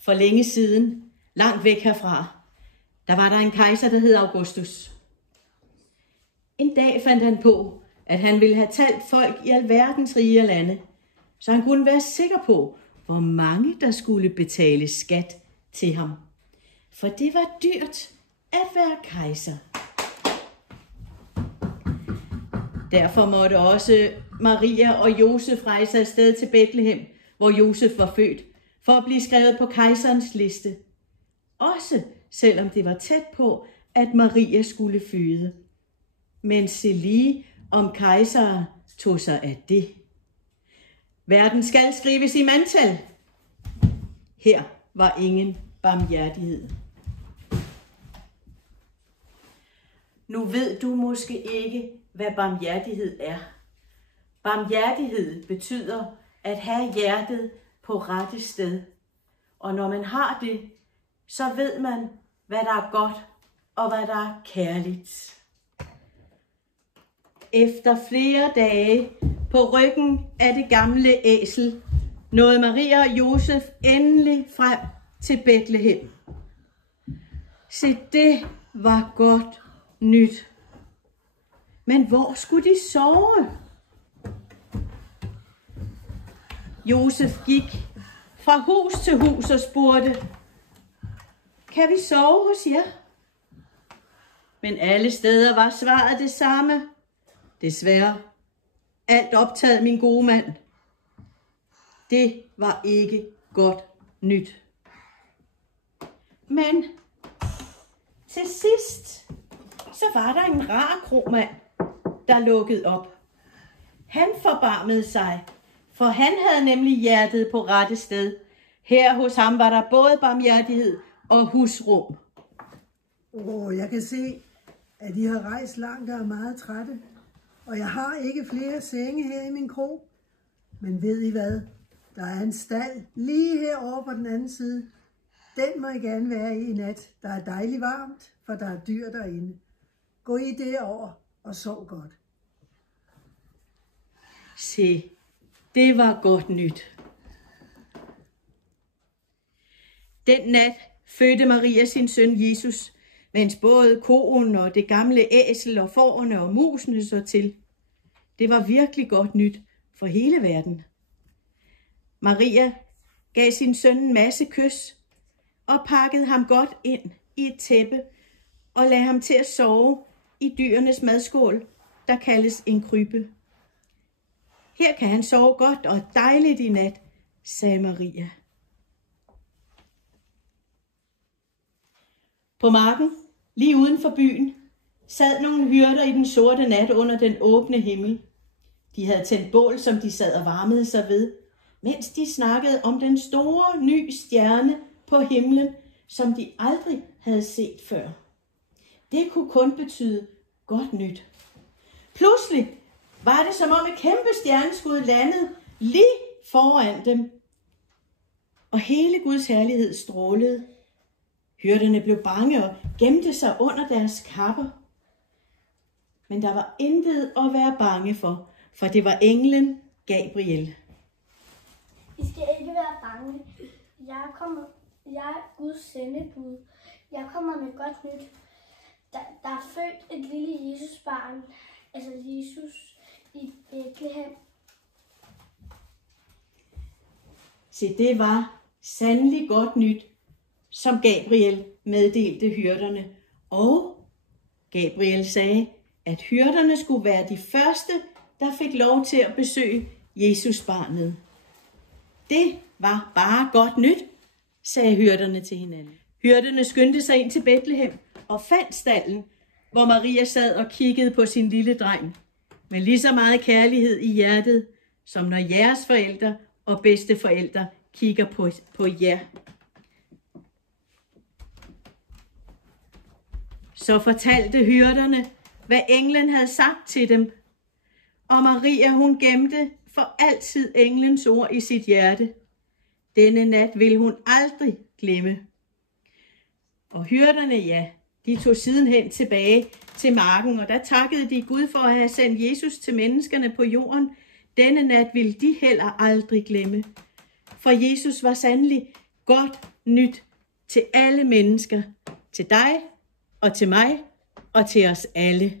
For længe siden, langt væk herfra, der var der en kejser, der hed Augustus. En dag fandt han på, at han ville have talt folk i alverdens rige lande, så han kunne være sikker på, hvor mange der skulle betale skat til ham. For det var dyrt at være kejser. Derfor måtte også Maria og Josef rejse afsted til Betlehem, hvor Josef var født, for at blive skrevet på kejserens liste. Også selvom det var tæt på, at Maria skulle føde. Men se lige, om kejseren tog sig af det. Verden skal skrives i mandtal. Her var ingen barmhjertighed. Nu ved du måske ikke, hvad barmhjertighed er. Barmhjertighed betyder at have hjertet på rette sted. Og når man har det, så ved man, hvad der er godt og hvad der er kærligt. Efter flere dage på ryggen af det gamle æsel, nåede Maria og Josef endelig frem til Betlehem. Se, det var godt nyt. Men hvor skulle de sove? Josef gik fra hus til hus og spurgte, kan vi sove hos jer? Men alle steder var svaret det samme. Desværre, alt optaget, min gode mand. Det var ikke godt nyt. Men til sidst, så var der en rar kromand, der lukkede op. Han forbarmede sig, for han havde nemlig hjertet på rette sted. Her hos ham var der både barmhjertighed og husrum. Jeg kan se, at I har rejst langt og er meget trætte. Og jeg har ikke flere senge her i min kro. Men ved I hvad? Der er en stald lige herovre på den anden side. Den må I gerne være i nat. Der er dejligt varmt, for der er dyr derinde. Gå I derover og sov godt. Se, det var godt nyt. Den nat fødte Maria sin søn Jesus, mens både koen og det gamle æsel og fårene og musene så til. Det var virkelig godt nyt for hele verden. Maria gav sin søn en masse kys og pakkede ham godt ind i et tæppe og lagde ham til at sove i dyrenes madskål, der kaldes en krybbe. Her kan han sove godt og dejligt i nat, sagde Maria. På marken, lige uden for byen, sad nogle hyrder i den sorte nat under den åbne himmel. De havde tændt bål, som de sad og varmede sig ved, mens de snakkede om den store ny stjerne på himlen, som de aldrig havde set før. Det kunne kun betyde godt nyt. Pludselig var det som om et kæmpe stjerneskud landede lige foran dem, og hele Guds herlighed strålede. Hyrderne blev bange og gemte sig under deres kapper. Men der var intet at være bange for det var englen Gabriel. I skal ikke være bange. Jeg er Guds sendebud. Jeg kommer med godt nyt. Der er født et lille Jesusbarn, altså Jesus, i Betlehem. Se, det var sandelig godt nyt, som Gabriel meddelte hyrderne. Og Gabriel sagde, at hyrderne skulle være de første, der fik lov til at besøge Jesusbarnet. Det var bare godt nyt, sagde hyrderne til hinanden. Hyrderne skyndte sig ind til Betlehem og fandt stalden, hvor Maria sad og kiggede på sin lille dreng, med lige så meget kærlighed i hjertet, som når jeres forældre og bedsteforældre kigger på jer. Så fortalte hyrderne, hvad englen havde sagt til dem, og Maria, hun gemte for altid englens ord i sit hjerte. Denne nat vil hun aldrig glemme. Og hyrderne, ja, de tog sidenhen tilbage til marken, og der takkede de Gud for at have sendt Jesus til menneskerne på jorden. Denne nat ville de heller aldrig glemme. For Jesus var sandelig godt nyt til alle mennesker, til dig og til mig og til os alle.